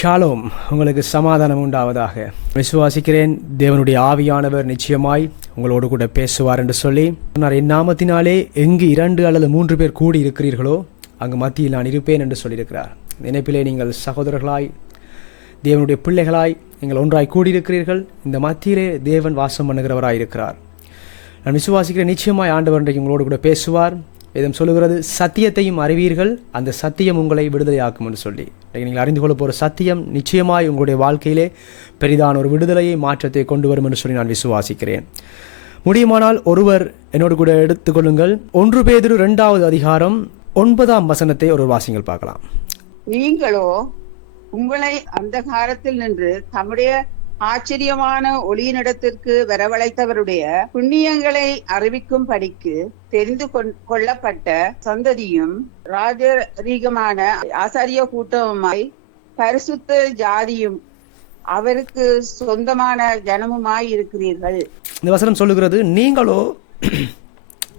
Shalom, உங்களுக்கு சமாதானம் உண்டாவதாக. விசுவாசிக்கிறேன் தேவனுடைய ஆவியானவர் நிச்சயமாய் உங்களோடு கூட பேசுவார் என்று சொல்லி என் நாமத்தினாலே எங்கு 2 அல்லது 3 பேர் கூடி இருக்கிறீர்களோ அங்கு மத்தியில் நான் இருப்பேன் என்று சொல்லியிருக்கிறார். நினைப்பிலே நீங்கள் சகோதரர்களாய் தேவனுடைய பிள்ளைகளாய் நீங்கள் ஒன்றாய் கூடியிருக்கிறீர்கள். இந்த மத்தியிலே தேவன் வாசம் பண்ணுகிறவராய் இருக்கிறார். நான் விசுவாசிக்கிறேன் நிச்சயமாய் ஆண்டவர் இன்றைக்கு உங்களோடு கூட பேசுவார். வேதம் சொல்லுகிறது, சத்தியத்தையும் அறிவீர்கள், அந்த சத்தியம் உங்களை விடுதலையாக்கும் என்று சொல்லி. நீங்கள் அறிந்து கொள்ள போகிற சத்தியம் நிச்சயமாய் உங்களுடைய வாழ்க்கையிலே பெரிதான ஒரு விடுதலையை, மாற்றத்தை கொண்டு வரும் என்று சொல்லி நான் விசுவாசிக்கிறேன். முடியுமானால் ஒருவர் என்னோடு கூட எடுத்துக்கொள்ளுங்கள். 1 பேதுரு 2வது அதிகாரம் 9ஆம் வசனத்தை ஒரு வாசிங்கள் பார்க்கலாம். நீங்களோ உங்களை அந்தகாரத்தில் நின்று தம்முடைய ஆச்சரியமான ஒளியினிடத்திற்கு வரவழைத்தவருடைய புண்ணியங்களை அறிவிக்கும் படிக்கு தெரிந்து கொள்ளப்பட்ட சந்ததியும் ராஜரீகமான ஆசாரிய கூட்டமுமாய் பரிசுத்த ஜாதியும் அவருக்கு சொந்தமான ஜனமுமாய் இருக்கிறீர்கள். இந்த வசனம் சொல்லுகிறது, நீங்களோ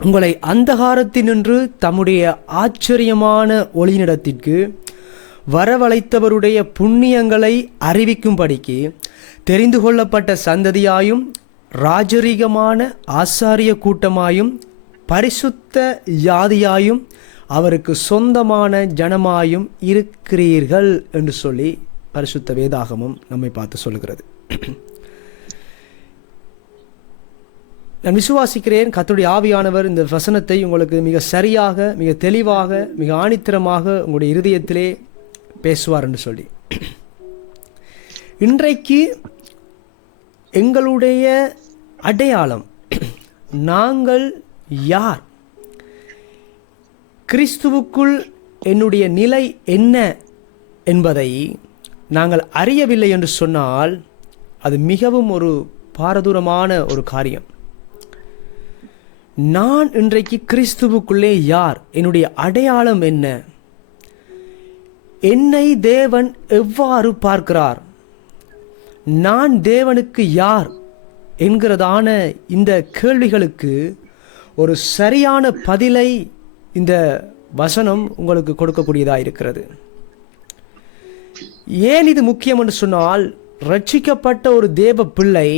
உங்களை அந்தகாரத்தினின்று தம்முடைய ஆச்சரியமான ஒளியினிடத்திற்கு வரவழைத்தவருடைய புண்ணியங்களை அறிவிக்கும்படிக்கு தெரிந்து கொள்ளப்பட்ட சந்ததியாயும் ராஜரீகமான ஆசாரிய கூட்டமாயும் பரிசுத்த ஜாதியாயும் அவருக்கு சொந்தமான ஜனமாயும் இருக்கிறீர்கள் என்று சொல்லி பரிசுத்த வேதாகமும் நம்மை பார்த்து சொல்லுகிறது. நான் விசுவாசிக்கிறேன் கர்த்தருடைய ஆவியானவர் இந்த வசனத்தை உங்களுக்கு மிக சரியாக, மிக தெளிவாக, மிக ஆணித்தரமாக உங்களுடைய இருதயத்திலே பேசுவார் என்று சொல்லி. இன்றைக்கு எங்களுடைய அடையாளம், நாங்கள் யார், கிறிஸ்துவுக்குள் என்னுடைய நிலை என்ன என்பதை நாங்கள் அறியவில்லை என்று சொன்னால் அது மிகவும் ஒரு பாரதூரமான ஒரு காரியம். நான் இன்றைக்கு கிறிஸ்துவுக்குள்ளே யார், என்னுடைய அடையாளம் என்ன, என்னை தேவன் எவ்வாறு பார்க்கிறார், நான் தேவனுக்கு யார் என்கிறதான இந்த கேள்விகளுக்கு ஒரு சரியான பதிலை இந்த வசனம் உங்களுக்கு கொடுக்கக்கூடியதாக இருக்கிறது. ஏன் இது முக்கியம் என்று சொன்னால், ரட்சிக்கப்பட்ட ஒரு தேவ பிள்ளை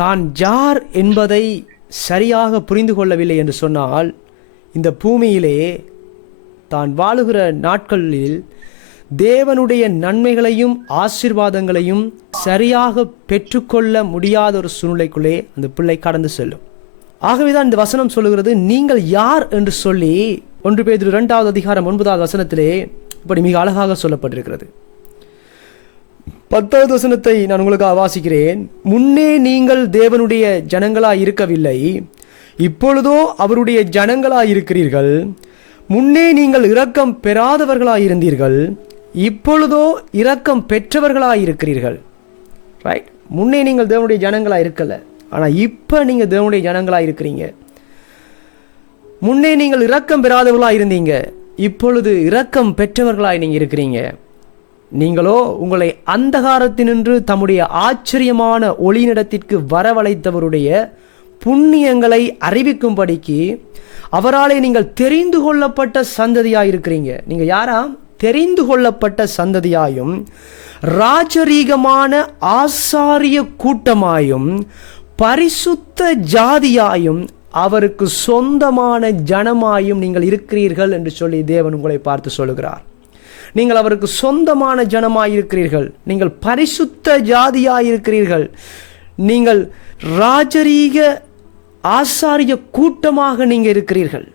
தான் யார் என்பதை சரியாக புரிந்து கொள்ளவில்லை என்று சொன்னால், இந்த பூமியிலே தான் வாழுகிற நாட்களில் தேவனுடைய நன்மைகளையும் ஆசீர்வாதங்களையும் சரியாக பெற்றுக்கொள்ள முடியாத ஒரு சூழ்நிலைக்குள்ளே அந்த பிள்ளை கடந்து செல்லும். ஆகவேதான் இந்த வசனம் சொல்லுகிறது, நீங்கள் யார் என்று சொல்லி 1 பேதுரு 2வது அதிகாரம் 9வது வசனத்திலே இப்படி மிக அழகாக சொல்லப்பட்டிருக்கிறது. 10வது வசனத்தை நான் உங்களுக்காக வாசிக்கிறேன். முன்னே நீங்கள் தேவனுடைய ஜனங்களாய் இருக்கவில்லை, இப்பொழுதோ அவருடைய ஜனங்களாய் இருக்கிறீர்கள். முன்னே நீங்கள் இரக்கம் பெறாதவர்களாயிருந்தீர்கள், இப்பொழுதோ இரக்கம் பெற்றவர்களாக இருக்கிறீர்கள். ரைட்? முன்னே நீங்கள் தேவனுடைய ஜனங்களாக இருக்கல, ஆனால் இப்போ நீங்கள் தேவனுடைய ஜனங்களாக இருக்கிறீங்க. முன்னே நீங்கள் இரக்கம் பெறாதவர்களாக இருந்தீங்க, இப்பொழுது இரக்கம் பெற்றவர்களாக நீங்கள் இருக்கிறீங்க. நீங்களோ உங்களை அந்தகாரத்தினின்று தம்முடைய ஆச்சரியமான ஒளியினிடத்திற்கு வரவழைத்தவருடைய புண்ணியங்களை அறிவிக்கும்படிக்கு அவராலே நீங்கள் தெரிந்து கொள்ளப்பட்ட சந்ததியாக இருக்கிறீங்க. நீங்கள் யாராம்? தெரிந்து கொள்ளப்பட்ட சந்ததியாயும் ராஜரீகமான ஆசாரிய கூட்டமாயும் பரிசுத்த ஜாதியாயும் அவருக்கு சொந்தமான ஜனமாயும் நீங்கள் இருக்கிறீர்கள் என்று சொல்லி தேவன் உங்களை பார்த்து சொல்லுகிறார். நீங்கள் அவருக்கு சொந்தமான ஜனமாயிருக்கிறீர்கள், நீங்கள் பரிசுத்த ஜாதியாயிருக்கிறீர்கள், நீங்கள் ராஜரீக ஆசாரிய கூட்டமாக நீங்கள் இருக்கிறீர்கள்,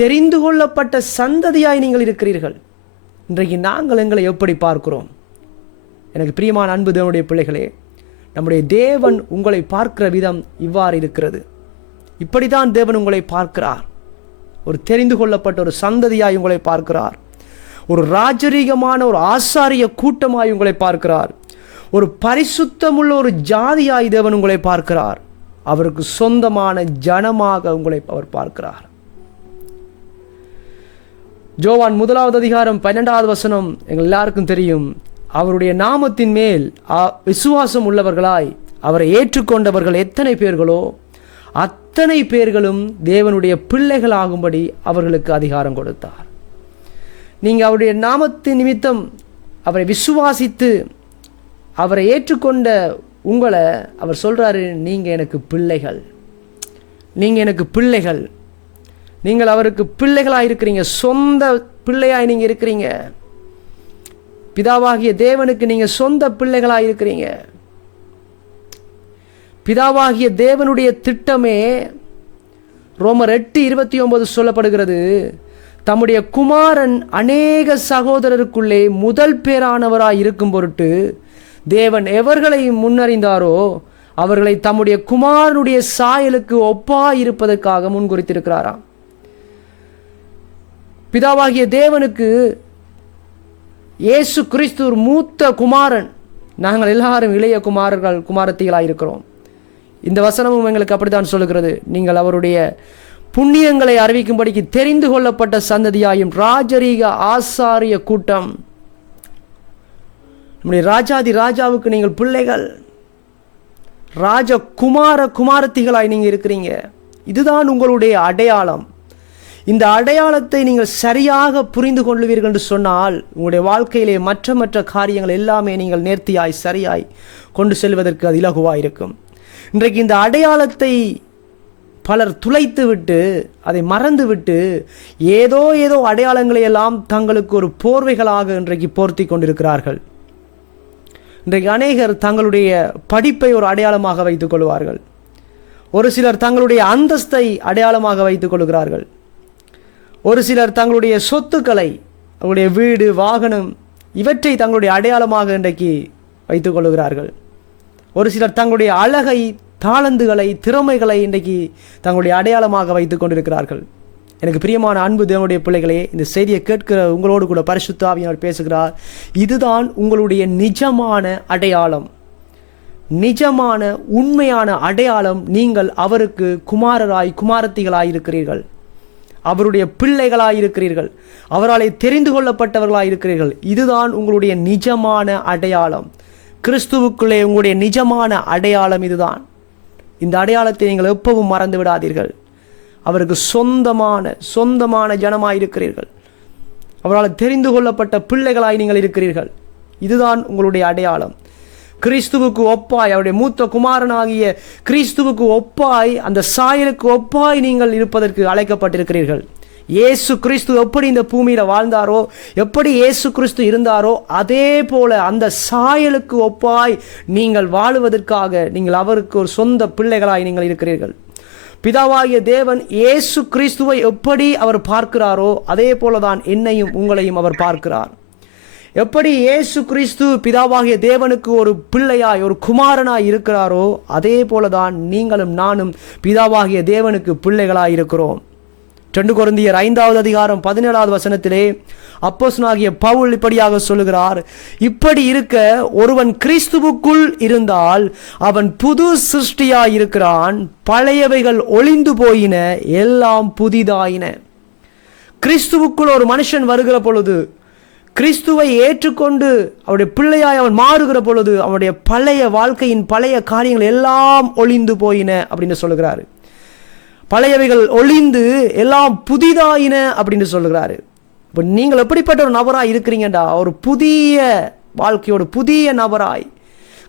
தெரிந்து கொள்ளப்பட்ட சந்ததியாய் நீங்கள் இருக்கிறீர்கள். இன்றைக்கு நாங்கள் எங்களை எப்படி பார்க்கிறோம்? எனக்கு பிரியமான அன்பு தேவனுடைய பிள்ளைகளே, நம்முடைய தேவன் உங்களை பார்க்கிற விதம் இவ்வாறு இருக்கிறது. இப்படித்தான் தேவன் உங்களை பார்க்கிறார். ஒரு தெரிந்து கொள்ளப்பட்ட ஒரு சந்ததியாய் உங்களை பார்க்கிறார், ஒரு ராஜரீகமான ஒரு ஆசாரிய கூட்டமாய் உங்களை பார்க்கிறார், ஒரு பரிசுத்தமுள்ள ஒரு ஜாதியாய் தேவன் உங்களை பார்க்கிறார், அவருக்கு சொந்தமான ஜனமாக உங்களை அவர் பார்க்கிறார். யோவான் 1வது அதிகாரம் 12வது வசனம் எங்கள் எல்லாருக்கும் தெரியும். அவருடைய நாமத்தின் மேல் விசுவாசம் உள்ளவர்களாய் அவரை ஏற்றுக்கொண்டவர்கள் எத்தனை பேர்களோ அத்தனை பேர்களும் தேவனுடைய பிள்ளைகளாகும்படி அவர்களுக்கு அதிகாரம் கொடுத்தார். நீங்கள் அவருடைய நாமத்தின் நிமித்தம் அவரை விசுவாசித்து அவரை ஏற்றுக்கொண்ட உங்களை அவர் சொல்கிறாரு, நீங்கள் எனக்கு பிள்ளைகள், நீங்கள் எனக்கு பிள்ளைகள், நீங்கள் அவருக்கு பிள்ளைகளாக இருக்கிறீங்க, சொந்த பிள்ளையாய் நீங்கள் இருக்கிறீங்க. பிதாவாகிய தேவனுக்கு நீங்கள் சொந்த பிள்ளைகளாக இருக்கிறீங்க. பிதாவாகிய தேவனுடைய திட்டமே ரோமர் 8:29 சொல்லப்படுகிறது, தம்முடைய குமாரன் அநேக சகோதரருக்குள்ளே முதல் பேரானவராய் இருக்கும் பொருட்டு தேவன் எவர்களை முன்னறிந்தாரோ அவர்களை தம்முடைய குமாரனுடைய சாயலுக்கு ஒப்பாய் இருப்பதற்காக முன்குறித்திருக்கிறாராம். பிதாவாகிய தேவனுக்கு இயேசு கிறிஸ்து மூத்த குமாரன், நாங்கள் எல்லாரும் இளைய குமாரத்திகளாக இருக்கிறோம். இந்த வசனமும் எங்களுக்கு அப்படித்தான் சொல்லுகிறது, நீங்கள் அவருடைய புண்ணியங்களை அறிவிக்கும்படிக்கு தெரிந்து கொள்ளப்பட்ட சந்ததியாயும் ராஜரீக ஆசாரிய கூட்டம், நம்முடைய ராஜாதி ராஜாவுக்கு நீங்கள் பிள்ளைகள், குமாரத்திகளாய் நீங்கள் இருக்கிறீங்க. இதுதான் உங்களுடைய அடையாளம். இந்த அடையாளத்தை நீங்கள் சரியாக புரிந்து கொள்வீர்கள் என்று சொன்னால் உங்களுடைய வாழ்க்கையிலே மற்ற காரியங்கள் எல்லாமே நீங்கள் நேர்த்தியாய் சரியாய் கொண்டு செல்வதற்கு அது இலகுவாக இருக்கும். இன்றைக்கு இந்த அடையாளத்தை பலர் துளைத்து விட்டு அதை மறந்து விட்டு ஏதோ அடையாளங்களை எல்லாம் தங்களுக்கு ஒரு போர்வைகளாக இன்றைக்கு போர்த்தி கொண்டிருக்கிறார்கள். இன்றைக்கு அநேகர் தங்களுடைய படிப்பை ஒரு அடையாளமாக வைத்துக் கொள்வார்கள். ஒரு சிலர் தங்களுடைய அந்தஸ்தை அடையாளமாக வைத்துக் கொள்கிறார்கள். ஒரு சிலர் தங்களுடைய சொத்துக்களை, அவருடைய வீடு, வாகனம், இவற்றை தங்களுடைய அடையாளமாக இன்றைக்கு வைத்துக் கொள்கிறார்கள். ஒரு சிலர் தங்களுடைய அழகை, தாளந்துகளை, திறமைகளை இன்றைக்கு தங்களுடைய அடையாளமாக வைத்துக் கொண்டிருக்கிறார்கள். எனக்கு பிரியமான அன்பு தேவனுடைய பிள்ளைகளே, இந்த செய்தியை கேட்கிற உங்களோடு கூட பரிசுத்த ஆவியானவர் பேசுகிறார். இதுதான் உங்களுடைய நிஜமான அடையாளம், நிஜமான உண்மையான அடையாளம். நீங்கள் அவருக்கு குமாரத்திகளாய் இருக்கிறீர்கள், அவருடைய பிள்ளைகளாய் இருக்கிறீர்கள், அவராலே தெரிந்து கொள்ளப்பட்டவர்களாய் இருக்கிறீர்கள். இதுதான் உங்களுடைய நிஜமான அடையாளம். கிறிஸ்துவுக்குள்ளே உங்களுடைய நிஜமான அடையாளம் இதுதான். இந்த அடையாளத்தை நீங்கள் எப்பவும் மறந்து விடாதீர்கள். அவருக்கு சொந்தமான ஜனமாய் இருக்கிறீர்கள், அவரால் தெரிந்து கொள்ளப்பட்ட பிள்ளைகளாய் நீங்கள் இருக்கிறீர்கள். இதுதான் உங்களுடைய அடையாளம். கிறிஸ்துவுக்கு ஒப்பாய், அவருடைய மூத்த குமாரனாகிய கிறிஸ்துவுக்கு ஒப்பாய், அந்த சாயலுக்கு ஒப்பாய் நீங்கள் இருப்பதற்கு அழைக்கப்பட்டிருக்கிறீர்கள். இயேசு கிறிஸ்து எப்படி இந்த பூமியில் வாழ்ந்தாரோ, எப்படி இயேசு கிறிஸ்து இருந்தாரோ, அதே போல அந்த சாயலுக்கு ஒப்பாய் நீங்கள் வாழுவதற்காக நீங்கள் அவருக்கு ஒரு சொந்த பிள்ளைகளாய் நீங்கள் இருக்கிறீர்கள். பிதாவாகிய தேவன் இயேசு கிறிஸ்துவை எப்படி அவர் பார்க்கிறாரோ அதே போலதான் என்னையும் உங்களையும் அவர் பார்க்கிறார். எப்படி இயேசு கிறிஸ்து பிதாவாகிய தேவனுக்கு ஒரு பிள்ளையாய், ஒரு குமாரனாய் இருக்கிறாரோ அதே போலதான் நீங்களும் நானும் பிதாவாகிய தேவனுக்கு பிள்ளைகளாய் இருக்கிறோம். 2 கொரிந்தியர் 5:17 அப்போஸ்தலனாகிய பவுல் இப்படியாக சொல்லுகிறார், இப்படி இருக்க ஒருவன் கிறிஸ்துவுக்குள் இருந்தால் அவன் புது சிருஷ்டியாய் இருக்கிறான், பழையவைகள் ஒளிந்து போயின, எல்லாம் புதிதாயின. கிறிஸ்துவுக்குள் ஒரு மனுஷன் வருகிற பொழுது, கிறிஸ்துவை ஏற்றுக்கொண்டு அவருடைய பிள்ளையாய் அவன் மாறுகிற பொழுது, அவனுடைய பழைய வாழ்க்கையின் பழைய காரியங்கள் எல்லாம் ஒளிந்து போயின அப்படின்னு சொல்லுகிறாரு. பழையவைகள் ஒளிந்து எல்லாம் புதிதாயின அப்படின்னு சொல்லுகிறாரு. இப்போ நீங்கள் எப்படிப்பட்ட ஒரு நபராய் இருக்கிறீங்கடா, ஒரு புதிய வாழ்க்கையோட புதிய நபராய்,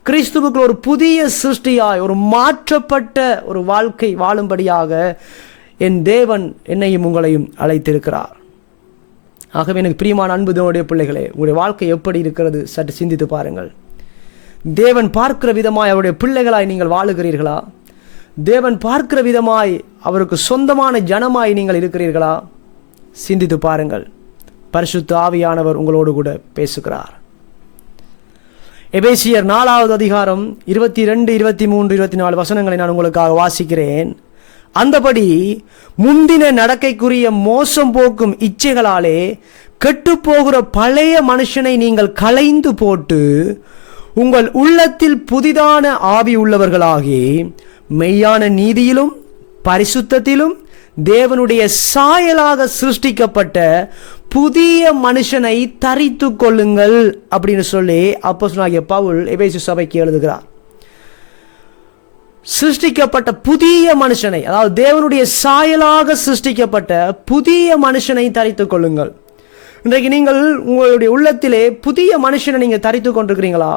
கிறிஸ்துவுக்கு ஒரு புதிய சிருஷ்டியாய், ஒரு மாற்றப்பட்ட ஒரு வாழ்க்கை வாழும்படியாக என் தேவன் என்னையும் உங்களையும் அழைத்திருக்கிறார். ஆகவே எனக்கு பிரியமான அன்பு தேவனுடைய பிள்ளைகளே, உங்களுடைய வாழ்க்கை எப்படி இருக்கிறது சற்று சிந்தித்து பாருங்கள். தேவன் பார்க்கிற விதமாய் அவருடைய பிள்ளைகளாய் நீங்கள் வாழுகிறீர்களா? தேவன் பார்க்கிற விதமாய் அவருக்கு சொந்தமான ஜனமாய் நீங்கள் இருக்கிறீர்களா? சிந்தித்து பாருங்கள். பரிசுத்த ஆவியானவர் உங்களோடு கூட பேசுகிறார். எபேசியர் 4:22, 23, 24 வசனங்களை நான் உங்களுக்காக வாசிக்கிறேன். அந்தபடி முந்தின நடக்கைக்குரிய மோசம் போக்கும் இச்சைகளாலே கெட்டுப்போகிற பழைய மனுஷனை நீங்கள் களைந்து போட்டு உங்கள் உள்ளத்தில் புதிதான ஆவி உள்ளவர்களாகி மெய்யான நீதியிலும் பரிசுத்தத்திலும் தேவனுடைய சாயலாக சிருஷ்டிக்கப்பட்ட புதிய மனுஷனை தரித்து கொள்ளுங்கள் அப்படின்னு சொல்லி அப்போஸ்தலனாகிய பவுல் எபேசு சபைக்கு எழுதுகிறார். சிருஷ்டிக்கப்பட்ட புதிய மனுஷனை, அதாவது தேவனுடைய சாயலாக சிருஷ்டிக்கப்பட்ட புதிய மனுஷனை தரித்து கொள்ளுங்கள். இன்றைக்கு நீங்கள் உங்களுடைய உள்ளத்திலே புதிய மனுஷனை நீங்கள் தரித்து கொண்டிருக்கிறீங்களா?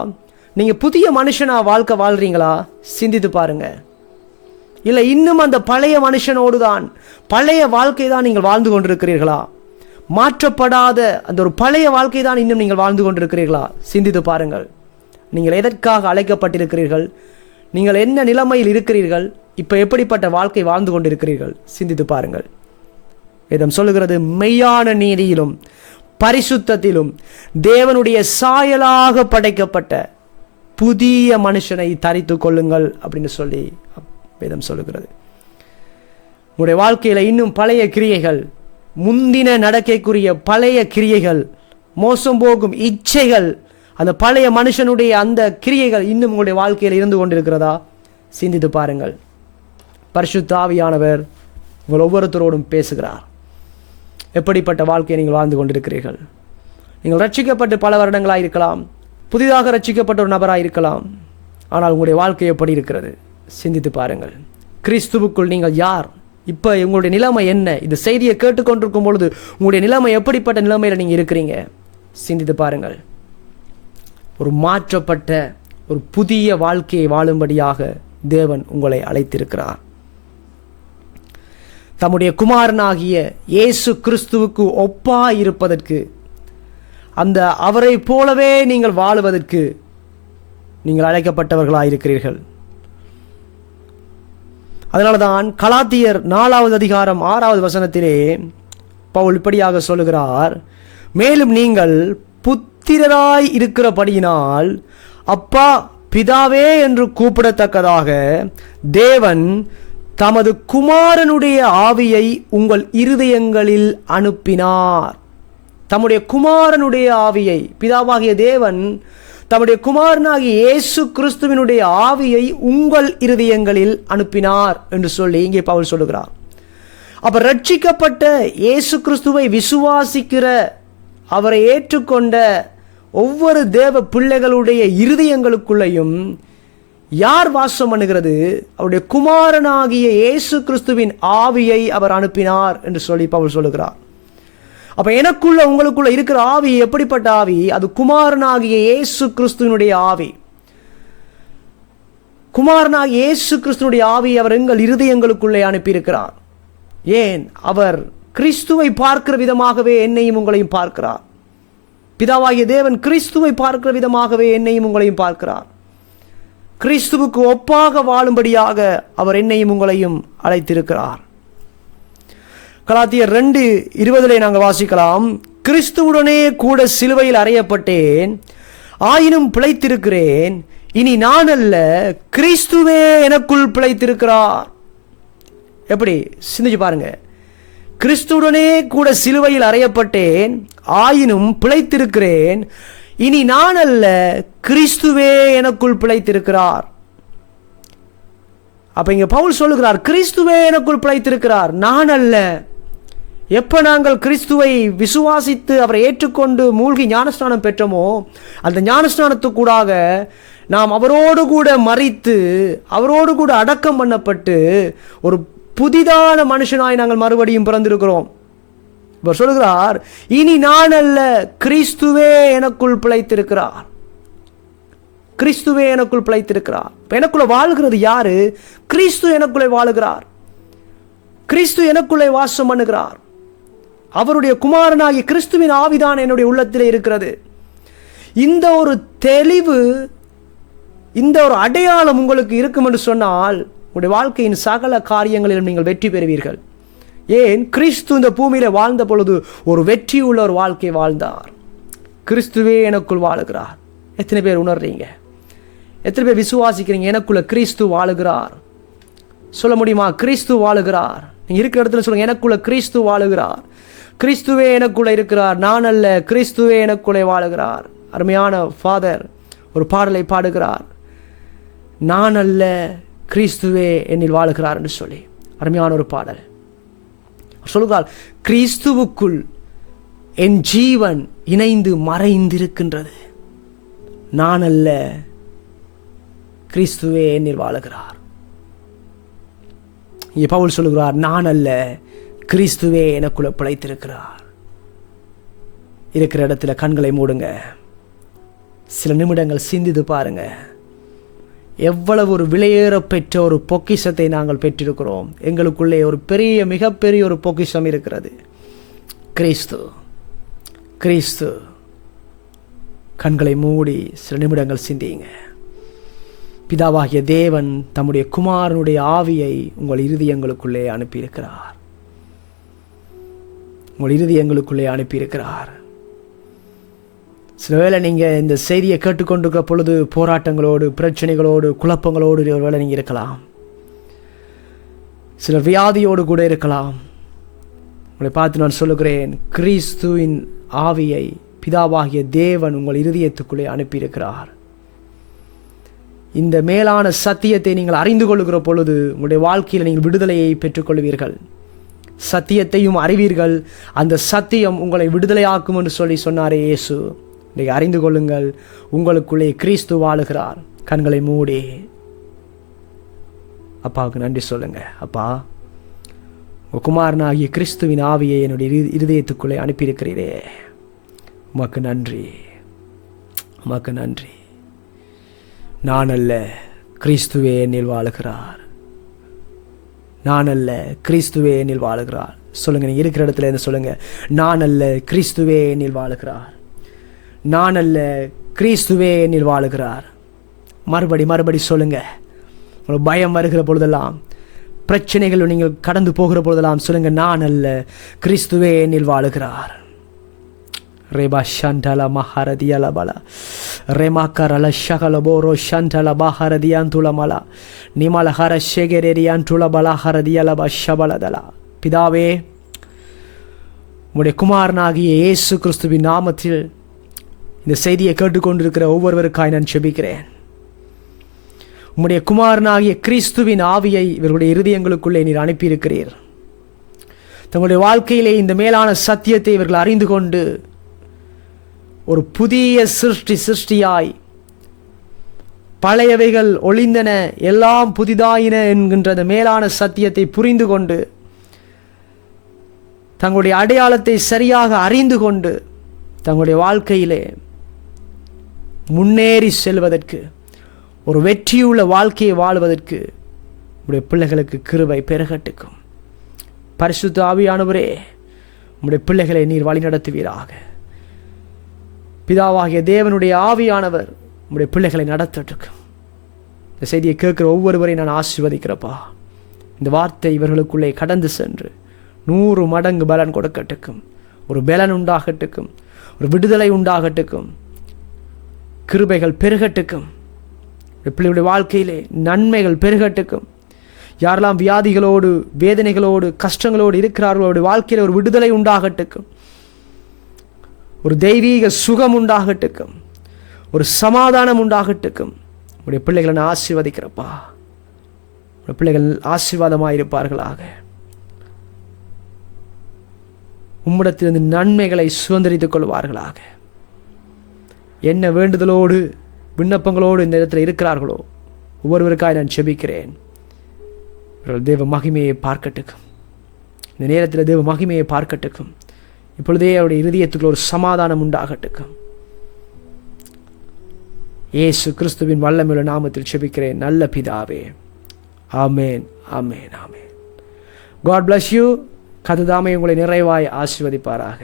நீங்கள் புதிய மனுஷனா வாழ்க்கை வாழ்றீங்களா? சிந்தித்து பாருங்க. இல்லை இன்னும் அந்த பழைய மனுஷனோடு தான், பழைய வாழ்க்கை தான் நீங்கள் வாழ்ந்து கொண்டிருக்கிறீர்களா? மாற்றப்படாத அந்த ஒரு பழைய வாழ்க்கை தான் இன்னும் நீங்கள் வாழ்ந்து கொண்டிருக்கிறீர்களா? சிந்தித்து பாருங்கள். நீங்கள் எதற்காக அழைக்கப்பட்டிருக்கிறீர்கள்? நீங்கள் என்ன நிலைமையில் இருக்கிறீர்கள்? இப்போ எப்படிப்பட்ட வாழ்க்கை வாழ்ந்து கொண்டிருக்கிறீர்கள்? சிந்தித்து பாருங்கள். வேதம் சொல்லுகிறது, மெய்யான நீதியிலும் பரிசுத்தத்திலும் தேவனுடைய சாயலாக படைக்கப்பட்ட புதிய மனுஷனை தரித்து கொள்ளுங்கள் அப்படின்னு சொல்லி வேதம் சொல்லுகிறது. உங்களுடைய வாழ்க்கையில் இன்னும் பழைய கிரியைகள், முந்தின நடக்கைக்குரிய பழைய கிரியைகள், மோசம் போகும் இச்சைகள், அந்த பழைய மனுஷனுடைய அந்த கிரியைகள் இன்னும் உங்களுடைய வாழ்க்கையில் இருந்து கொண்டிருக்கிறதா? சிந்தித்து பாருங்கள். பரிசுத்த ஆவியானவர் உங்கள் ஒவ்வொருத்தரோடும் பேசுகிறார். எப்படிப்பட்ட வாழ்க்கையை நீங்கள் வாழ்ந்து கொண்டிருக்கிறீர்கள்? நீங்கள் ரட்சிக்கப்பட்டு பல வருடங்களாக இருக்கலாம், புதிதாக ரட்சிக்கப்பட்ட ஒரு நபராக இருக்கலாம். ஆனால் உங்களுடைய வாழ்க்கை எப்படி இருக்கிறது? சிந்தித்து பாருங்கள். கிறிஸ்துவுக்குள் நீங்கள் யார்? இப்போ உங்களுடைய நிலைமை என்ன? இந்த செய்தியை கேட்டுக்கொண்டிருக்கும் பொழுது உங்களுடைய நிலைமை எப்படிப்பட்ட நிலைமையில் நீங்கள் இருக்கிறீங்க? சிந்தித்து பாருங்கள். ஒரு மாற்றப்பட்ட ஒரு புதிய வாழ்க்கையை வாழும்படியாக தேவன் உங்களை அழைத்திருக்கிறார். தம்முடைய குமாரனாகிய இயேசு கிறிஸ்துவுக்கு ஒப்பாய் இருப்பதற்கு, அந்த அவரை போலவே நீங்கள் வாழுவதற்கு நீங்கள் அழைக்கப்பட்டவர்களாயிருக்கிறீர்கள். அதனால்தான் கலாத்தியர் 4வது அதிகாரம் 6வது வசனத்திலே பவுல் இப்படியாக சொல்லுகிறார், மேலும் நீங்கள் புத்திரராய் இருக்கிறபடியினால் அப்பா பிதாவே என்று கூப்பிடத்தக்கதாக தேவன் தமது குமாரனுடைய ஆவியை உங்கள் இருதயங்களில் அனுப்பினார். தம்முடைய குமாரனுடைய ஆவியை, பிதாவாகிய தேவன் தம்முடைய குமாரனாகிய இயேசு கிறிஸ்துவினுடைய ஆவியை உங்கள் இருதயங்களில் அனுப்பினார் என்று சொல்லி இங்கே பவுல் சொல்லுகிறார். அப்ப ரட்சிக்கப்பட்ட இயேசு கிறிஸ்துவை விசுவாசிக்கிற, அவரை ஏற்றுக்கொண்ட ஒவ்வொரு தேவ பிள்ளைகளுடைய இருதயங்களுக்குள்ளேயும் யார் வாசம் பண்ணுகிறது? அவருடைய குமாரனாகிய இயேசு கிறிஸ்துவின் ஆவியை அவர் அனுப்பினார் என்று சொல்லி பவுல் சொல்லுகிறார். அப்ப எனக்குள்ள உங்களுக்குள்ள இருக்கிற ஆவி எப்படிப்பட்ட ஆவி? அது குமாரனாகிய இயேசு கிறிஸ்துவினுடைய ஆவி. குமாரனாகிய இயேசு கிறிஸ்துவினுடைய ஆவி அவர் எங்கள் இருதயங்களுக்குள்ளே அனுப்பியிருக்கிறார். ஏன்? அவர் கிறிஸ்துவை பார்க்கிற விதமாகவே என்னையும் உங்களையும் பார்க்கிறார். பிதாவாகிய தேவன் கிறிஸ்துவை பார்க்கிற விதமாகவே என்னையும் உங்களையும் பார்க்கிறார். கிறிஸ்துவுக்கு ஒப்பாக வாழும்படியாக அவர் என்னையும் உங்களையும் அழைத்திருக்கிறார். கலாத்தியர் 2:20 நாங்கள் வாசிக்கலாம், கிறிஸ்துவுடனே கூட சிலுவையில் அறையப்பட்டேன், ஆயினும் பிழைத்திருக்கிறேன், இனி நான் அல்ல, கிறிஸ்துவே எனக்குள் பிழைத்திருக்கிறார். எப்படி? சிந்திச்சு பாருங்க. கிறிஸ்துவுடனே கூட சிலுவையில் அறையப்பட்டேன், ஆயினும் பிழைத்திருக்கிறேன், இனி நான் அல்ல, கிறிஸ்துவே எனக்குள் பிழைத்திருக்கிறார். அப்ப இங்க பவுல் சொல்லுகிறார், கிறிஸ்துவே எனக்குள் பிழைத்திருக்கிறார், நான் அல்ல. எப்ப நாங்கள் கிறிஸ்துவை விசுவாசித்து அவரை ஏற்றுக்கொண்டு மூழ்கி ஞானஸ்நானம் பெற்றோமோ, அந்த ஞானஸ்நானத்துக்கூடாக நாம் அவரோடு கூட மரித்து அவரோடு கூட அடக்கம் பண்ணப்பட்டு ஒரு புதிதான மனுஷனாய் நாங்கள் மறுபடியும் பிறந்திருக்கிறோம். இவர் சொல்லுகிறார், இனி நான் அல்ல, கிறிஸ்துவே எனக்குள் பிழைத்திருக்கிறார். கிறிஸ்துவே எனக்குள் பிழைத்திருக்கிறார். எனக்குள்ள வாழ்கிறது யாரு? கிறிஸ்து எனக்குள்ளே வாழுகிறார். கிறிஸ்து எனக்குள்ளே வாசம் பண்ணுகிறார். அவருடைய குமாரனாகிய கிறிஸ்துவின் ஆவிதான் என்னுடைய உள்ளத்திலே இருக்கிறது. இந்த ஒரு தெளிவு, இந்த ஒரு அடையாளம் உங்களுக்கு இருக்கும் என்று சொன்னால் உங்களுடைய வாழ்க்கையின் சகல காரியங்களிலும் நீங்கள் வெற்றி பெறுவீர்கள். ஏன்? கிறிஸ்து இந்த பூமியில வாழ்ந்த பொழுது ஒரு வெற்றி உள்ள ஒரு வாழ்க்கை வாழ்ந்தார். கிறிஸ்துவே எனக்குள் வாழுகிறார். எத்தனை பேர் உணர்றீங்க? எத்தனை பேர் விசுவாசிக்கிறீங்க? எனக்குள்ள கிறிஸ்து வாழுகிறார். சொல்ல முடியுமா? கிறிஸ்து வாழுகிறார். நீங்க இருக்கிற இடத்துல சொல்லுங்க, எனக்குள்ள கிறிஸ்து வாழுகிறார். கிறிஸ்துவே எனக்குள்ள இருக்கிறார், நான் அல்ல, கிறிஸ்துவே எனக்குள்ளே வாழுகிறார். அருமையான ஃபாதர் ஒரு பாடலை பாடுகிறார், நான் அல்ல, கிறிஸ்துவே என்னில் வாழுகிறார் என்று சொல்லி. அருமையான ஒரு பாடல். சொல்லுகிறார், கிறிஸ்துவுக்குள் என் ஜீவன் இணைந்து மறைந்திருக்கின்றது, நான் அல்ல, கிறிஸ்துவே என்னில் வாழுகிறார். இங்கே பவுல் சொல்லுகிறார், நான் அல்ல, கிறிஸ்துவே எனக்குள்ள பிழைத்திருக்கிறார். இருக்கிற இடத்துல கண்களை மூடுங்க. சில நிமிடங்கள் சிந்தித்து பாருங்க. எவ்வளவு ஒரு விலையேற பெற்ற ஒரு பொக்கிஷத்தை நாங்கள் பெற்றிருக்கிறோம். எங்களுக்குள்ளே ஒரு பெரிய, மிகப்பெரிய ஒரு பொக்கிஷம் இருக்கிறது. கிறிஸ்து. கிறிஸ்து. கண்களை மூடி சில நிமிடங்கள் சிந்தியுங்க. பிதாவாகிய தேவன் தம்முடைய குமாரனுடைய ஆவியை உங்கள் இருதயங்களுக்குள்ளே அனுப்பியிருக்கிறார். உங்கள் இருதயங்களுக்குள்ளே அனுப்பியிருக்கிறார். சில வேளை நீங்கள் இந்த செய்தியை கேட்டுக்கொண்டிருக்கிற பொழுது போராட்டங்களோடு, பிரச்சனைகளோடு, குழப்பங்களோடு ஒரு வேளை நீங்கள் இருக்கலாம். சில வியாதியோடு கூட இருக்கலாம். உங்களை பார்த்து நான் சொல்லுகிறேன், கிறிஸ்துவின் ஆவியை பிதாவாகிய தேவன் உங்கள் இருதயத்துக்குள்ளே அனுப்பியிருக்கிறார். இந்த மேலான சத்தியத்தை நீங்கள் அறிந்து கொள்ளுகிற பொழுது உங்களுடைய வாழ்க்கையில் நீங்கள் விடுதலையை பெற்றுக்கொள்வீர்கள். சத்தியத்தையும் அறிவீர்கள். அந்த சத்தியம் உங்களை விடுதலையாக்கும் என்று சொன்னாரே இயேசு. இன்றைக்கு அறிந்து கொள்ளுங்கள், உங்களுக்குள்ளே கிறிஸ்து வாழுகிறார். கண்களை மூடி அப்பாவுக்கு நன்றி சொல்லுங்க. அப்பா, உங்கள் குமாரனாகிய கிறிஸ்துவின் ஆவியை என்னுடைய இருதயத்துக்குள்ளே அனுப்பியிருக்கிறீரே, உமக்கு நன்றி, உமக்கு நன்றி. நான் அல்ல, கிறிஸ்துவே என்னில் வாழுகிறார். நான் அல்ல, கிறிஸ்துவே என்னில் வாழுகிறார். சொல்லுங்க, நீங்க இருக்கிற இடத்துல இருந்து சொல்லுங்க, நான் அல்ல, கிறிஸ்துவே என்னில் வாழுகிறார். நான் அல்ல, கிறிஸ்துவே என்னில் வாழுகிறார். மறுபடி சொல்லுங்க. உங்களுக்கு பயம் வருகிற பொழுதெல்லாம், பிரச்சனைகள் நீங்கள் கடந்து போகிற பொழுதெல்லாம் சொல்லுங்க, நான் அல்ல, கிறிஸ்துவே என்னில் வாழுகிறார். Reba shantala maharadiala bala remakarala shakala boro shantala baharadiantula mala nimala hara shegereriantula bala haradiala bashabala dala. பிதாவே, உம்முடைய குமாரனாகிய இயேசு கிறிஸ்துவின் நாமத்தில் இந்த செய்தியை கேட்டுக்கொண்டிருக்கிற ஒவ்வொருவருக்காய் நான் ஜெபிக்கிறேன். உம்முடைய குமாரனாகிய கிறிஸ்துவின் ஆவியை இவர்களுடைய இருதயங்களுக்குள்ளே நீர் அனுப்பியிருக்கிறீர். தங்களுடைய வாழ்க்கையிலே இந்த மேலான சத்தியத்தை இவர்கள் அறிந்து கொண்டு ஒரு புதிய சிருஷ்டியாய், பழையவைகள் ஒளிந்தன, எல்லாம் புதிதாயின என்கின்ற அந்த மேலான சத்தியத்தை புரிந்து கொண்டு, தங்களுடைய அடையாளத்தை சரியாக அறிந்து கொண்டு, தங்களுடைய வாழ்க்கையிலே முன்னேறி செல்வதற்கு, ஒரு வெற்றியுள்ள வாழ்க்கையை வாழ்வதற்கு உடைய பிள்ளைகளுக்கு கிருபை பெருகட்டுக்கும். பரிசுத்த ஆவியானவரே, உம்முடைய பிள்ளைகளை நீர் வழிநடத்துவீராக. பிதாவாகிய தேவனுடைய ஆவியானவர் உம்முடைய பிள்ளைகளை நடத்தட்டுக்கும். இந்த செய்தியை கேட்கிற ஒவ்வொருவரையும் நான் ஆசீர்வதிக்கிறப்பா. இந்த வார்த்தை இவர்களுக்குள்ளே கடந்து சென்று 100 மடங்கு பலன் கொடுக்கட்டுக்கும். ஒரு பலன் உண்டாகட்டுக்கும், ஒரு விடுதலை உண்டாகட்டுக்கும், கிருபைகள் பெருகட்டுக்கும், பிள்ளைகளுடைய வாழ்க்கையிலே நன்மைகள் பெருகட்டுக்கும். யாரெல்லாம் வியாதிகளோடு, வேதனைகளோடு, கஷ்டங்களோடு இருக்கிறார்களோட வாழ்க்கையில் ஒரு விடுதலை உண்டாகட்டுக்கும், ஒரு தெய்வீக சுகம் உண்டாகட்டுக்கும், ஒரு சமாதானம் உண்டாகட்டுக்கும். உடைய பிள்ளைகளை நான் ஆசீர்வதிக்கிறப்பா. உடைய பிள்ளைகள் ஆசீர்வாதமாக இருப்பார்களாக. உம்மிடத்திலிருந்து நன்மைகளை சுதந்திரித்துக் கொள்வார்களாக. என்ன வேண்டுதலோடு, விண்ணப்பங்களோடு இந்த இடத்துல இருக்கிறார்களோ ஒவ்வொருவருக்காக நான் ஜெபிக்கிறேன். தேவ மகிமையை பார்க்கட்டுக்கும். இந்த நேரத்தில் தேவ மகிமையை பார்க்கட்டுக்கும். இப்பொழுதே அவருடைய இருதயத்துக்குள்ள ஒரு சமாதானம் உண்டாகட்டுக்கும். இயேசு கிறிஸ்துவின் வல்லமையுள்ள நாமத்தில் ஜெபிக்கிறேன் நல்ல பிதாவே. ஆமேன், ஆமேன், ஆமேன். God bless you. கர்த்தர் தாமே உங்களை நிறைவாய் ஆசீர்வதிப்பாராக.